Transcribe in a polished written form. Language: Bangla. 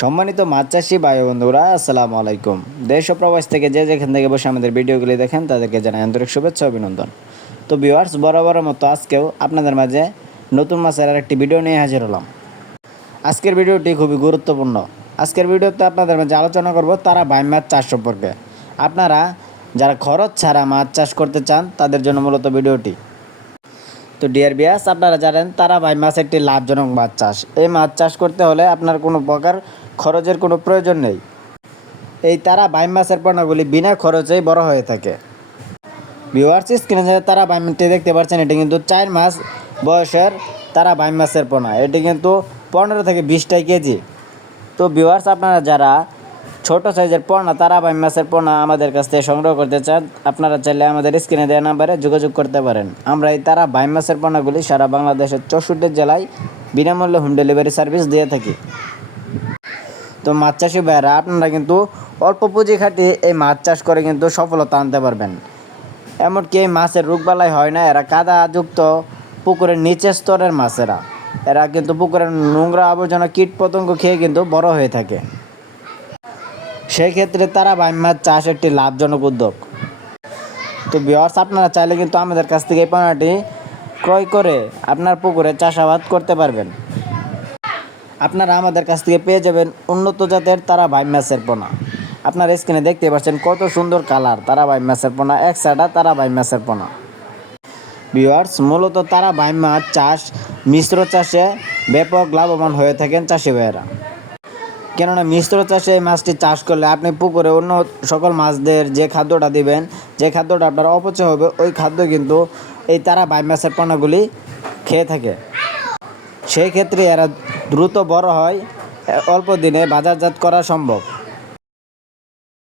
সম্মানিত মাছ চাষি ভাই বন্ধুরা, আসসালামু আলাইকুম। দেশ ও প্রবাস থেকে যে যেখান থেকে বসে আমাদের ভিডিওগুলি দেখেন তাদেরকে জানাই আন্তরিক শুভেচ্ছা অভিনন্দন। তো ভিউয়ার্স, বরাবরের মতো আজকেও আপনাদের মাঝে নতুন মাছের আরেকটি ভিডিও নিয়ে হাজির হলাম। আজকের ভিডিওটি খুবই গুরুত্বপূর্ণ। আজকের ভিডিওতে আপনাদের মাঝে আলোচনা করব তারা বাইম মাছ চাষ সম্পর্কে। আপনারা যারা খরচ ছাড়া মাছ চাষ করতে চান তাদের জন্য মূলত ভিডিওটি। তো ডিয়ার ভিউয়ার্স, আপনারা জানেন তারা বাইম মাছ একটি লাভজনক মাছ চাষ। এই মাছ চাষ করতে হলে আপনার কোনো প্রকার খরচের কোনো প্রয়োজন নেই। এই তারা বাইম মাছের পোনাগুলি বিনা খরচেই বড় হয়ে থাকে। ভিউয়ার্স, স্ক্রিনে যে তারা বাইম মাছটি দেখতে পাচ্ছেন, এটি কিন্তু 4 মাস বয়সের তারা বাইম মাছের পোনা। এটি কিন্তু 15 থেকে 20টা কেজি। তো ভিউয়ার্স, আপনারা যারা ছোট সাইজের পোনা তারা বাইম মাছের পোনা আমাদের কাছ থেকে সংগ্রহ করতে চান, আপনারা চাইলে আমাদের স্ক্রিনে দেওয়া নাম্বারে যোগাযোগ করতে পারেন। আমরা এই তারা বাইম মাছের পোনাগুলি সারা বাংলাদেশের 64 জেলায় বিনামূল্যে হোম ডেলিভারি সার্ভিস দিয়ে থাকি। তো মাছ চাষি ভাইয়েরা, আপনারা কিন্তু অল্প পুঁজি খাটিয়ে এই মাছ চাষ করে কিন্তু সফলতা আনতে পারবেন। এমনকি এই মাছের রোগবালাই হয় না। এরা কাদাযুক্ত পুকুরের নিচের স্তরের মাছেরা, এরা কিন্তু পুকুরের নোংরা আবর্জনা কীট পতঙ্গ খেয়ে কিন্তু বড় হয়ে থাকে। সেই ক্ষেত্রে তারা বাইম মাছ চাষ একটি লাভজনক উদ্যোগ। তো ভিউয়ার্স, আপনারা চাইলে কিন্তু আমাদের কাছ থেকে এই পণ্যটি ক্রয় করে আপনার পুকুরে চাষাবাদ করতে পারবেন। আপনারা আমাদের কাছ থেকে পেয়ে যাবেন উন্নত জাতের তারা বাইম মাছের পোনা। আপনার স্ক্রিনে দেখতে পাচ্ছেন কত সুন্দর কালার তারা বাইম মাছের পোনা, একসাথে তারা বাইম মাছের পোনা। ভিউয়ার্স, মূলত তারা বাইম মাছ চাষ মিশ্র চাষে ব্যাপক লাভবান হয়ে থাকেন চাষি ভাইয়েরা। কেননা মিশ্র চাষে এই মাছটি চাষ করলে আপনি পুকুরে অন্য সকল মাছদের যে খাদ্যটা দিবেন, যে খাদ্যটা আপনার অপচয় হবে, ওই খাদ্য কিন্তু এই তারা বাইম মাছের পোনাগুলি খেয়ে থাকে। সেই ক্ষেত্রে এরা দ্রুত বড় হয়, অল্প দিনে বাজারজাত করা সম্ভব।